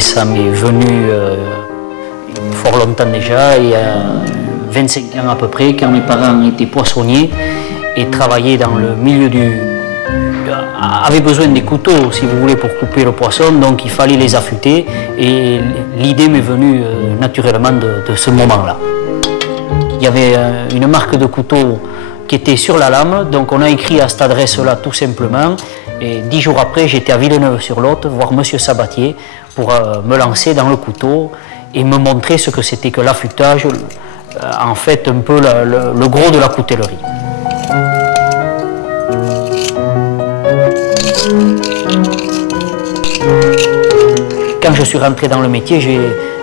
Ça m'est venu fort longtemps déjà, il y a 25 ans à peu près, quand mes parents étaient poissonniers et travaillaient dans le milieu avaient besoin des couteaux, si vous voulez, pour couper le poisson, donc il fallait les affûter, et l'idée m'est venue naturellement de ce moment-là. Il y avait une marque de couteau qui était sur la lame, donc on a écrit à cette adresse-là tout simplement, et 10 jours après j'étais à Villeneuve-sur-Lot voir Monsieur Sabatier pour me lancer dans le couteau et me montrer ce que c'était que l'affûtage, en fait un peu le gros de la coutellerie. Quand je suis rentré dans le métier,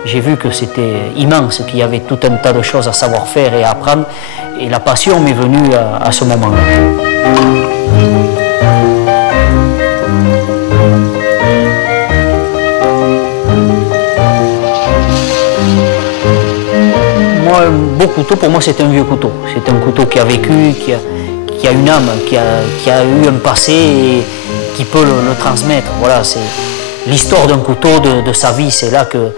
j'ai vu que c'était immense, qu'il y avait tout un tas de choses à savoir faire et à apprendre, et la passion m'est venue à ce moment-là. Moi, un beau couteau, pour moi, c'est un vieux couteau. C'est un couteau qui a vécu, qui a une âme, qui a eu un passé et qui peut le transmettre. Voilà, c'est l'histoire d'un couteau, de sa vie, c'est là que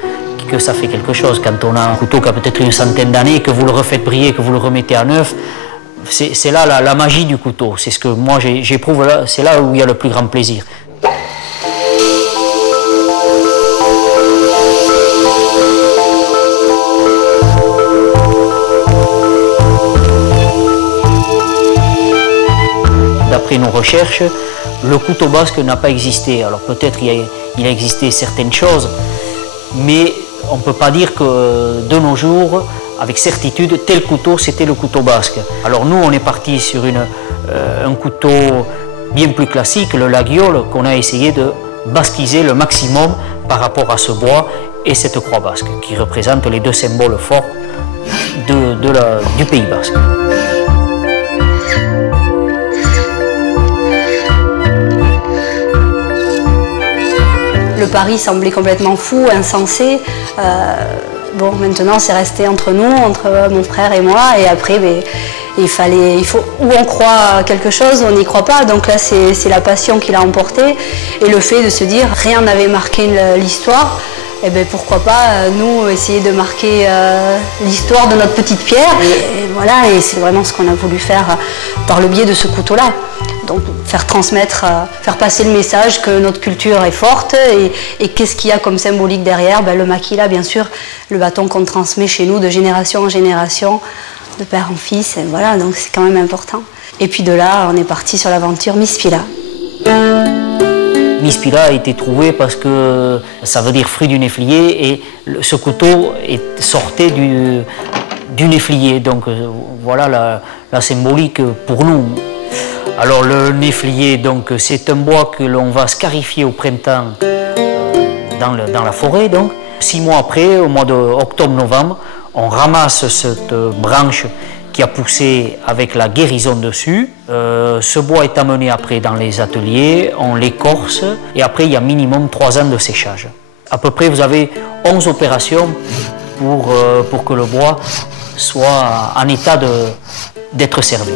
ça fait quelque chose. Quand on a un couteau qui a peut-être une centaine d'années, que vous le refaites briller, que vous le remettez à neuf, c'est là la magie du couteau. C'est ce que moi j'éprouve, c'est là où il y a le plus grand plaisir. D'après nos recherches, le couteau basque n'a pas existé. Alors peut-être il a existé certaines choses, mais on ne peut pas dire que de nos jours, avec certitude, tel couteau c'était le couteau basque. Alors nous on est parti sur un couteau bien plus classique, le laguiole, qu'on a essayé de basquiser le maximum par rapport à ce bois et cette croix basque, qui représentent les deux symboles forts du Pays basque. Le pari semblait complètement fou, insensé. Bon, maintenant c'est resté entre nous, entre mon frère et moi, et après il faut où on croit quelque chose, on n'y croit pas, donc là c'est la passion qui l'a emporté, et le fait de se dire rien n'avait marqué l'histoire, et bien pourquoi pas nous essayer de marquer l'histoire de notre petite pierre, et voilà, et c'est vraiment ce qu'on a voulu faire par le biais de ce couteau-là. Donc faire transmettre, faire passer le message que notre culture est forte, et qu'est-ce qu'il y a comme symbolique derrière, le maquila bien sûr, le bâton qu'on transmet chez nous de génération en génération, de père en fils, et voilà, donc c'est quand même important. Et puis de là, on est parti sur l'aventure Miss Pila. Miss Pila a été trouvé parce que ça veut dire fruit du néflier, et ce couteau sortait du néflier, donc voilà la symbolique pour nous. Alors le néflier, donc c'est un bois que l'on va scarifier au printemps dans la forêt. Donc 6 mois après, au mois d'octobre-novembre, on ramasse cette branche qui a poussé avec la guérison dessus. Ce bois est amené après dans les ateliers, on l'écorce, et après il y a minimum 3 ans de séchage. À peu près vous avez 11 opérations pour que le bois soit en état d'être servi.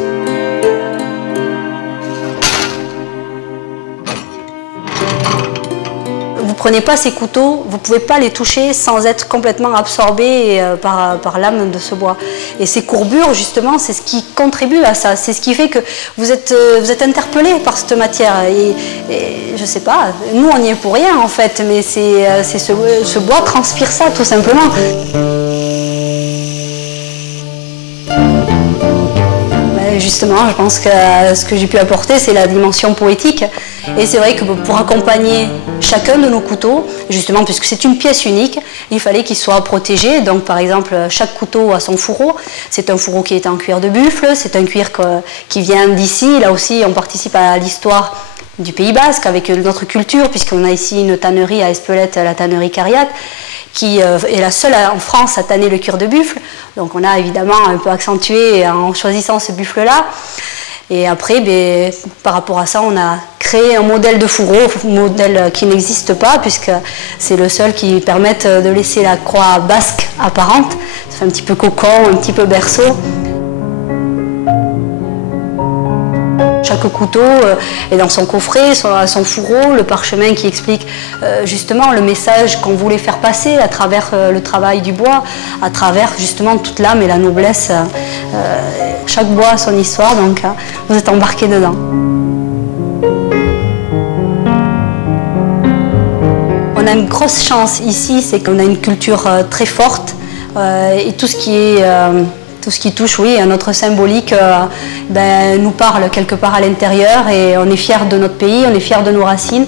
Vous ne prenez pas ces couteaux, vous ne pouvez pas les toucher sans être complètement absorbé par l'âme de ce bois. Et ces courbures, justement, c'est ce qui contribue à ça. C'est ce qui fait que vous êtes interpellé par cette matière. Et je ne sais pas, nous on n'y est pour rien en fait, mais ce bois transpire ça tout simplement. Justement, je pense que ce que j'ai pu apporter, c'est la dimension poétique. Et c'est vrai que pour accompagner chacun de nos couteaux, justement, puisque c'est une pièce unique, il fallait qu'il soit protégé. Donc, par exemple, chaque couteau a son fourreau. C'est un fourreau qui est en cuir de buffle, c'est un cuir qui vient d'ici. Là aussi, on participe à l'histoire du Pays basque avec notre culture, puisqu'on a ici une tannerie à Espelette, la tannerie Cariat, qui est la seule en France à tanner le cuir de buffle. Donc on a évidemment un peu accentué en choisissant ce buffle-là. Et après, par rapport à ça, on a créé un modèle de fourreau, un modèle qui n'existe pas, puisque c'est le seul qui permette de laisser la croix basque apparente. Ça fait un petit peu cocon, un petit peu berceau. Chaque couteau est dans son coffret, son fourreau, le parchemin qui explique justement le message qu'on voulait faire passer à travers le travail du bois, à travers justement toute l'âme et la noblesse. Chaque bois a son histoire, donc vous êtes embarqués dedans. On a une grosse chance ici, c'est qu'on a une culture très forte et tout ce qui touche, oui, à notre symbolique nous parle quelque part à l'intérieur et on est fiers de notre pays, on est fiers de nos racines.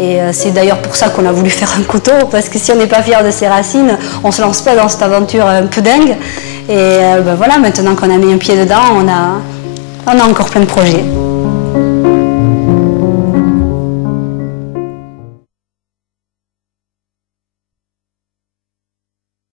Et c'est d'ailleurs pour ça qu'on a voulu faire un couteau, parce que si on n'est pas fier de ses racines, on ne se lance pas dans cette aventure un peu dingue. Et voilà, maintenant qu'on a mis un pied dedans, on a encore plein de projets.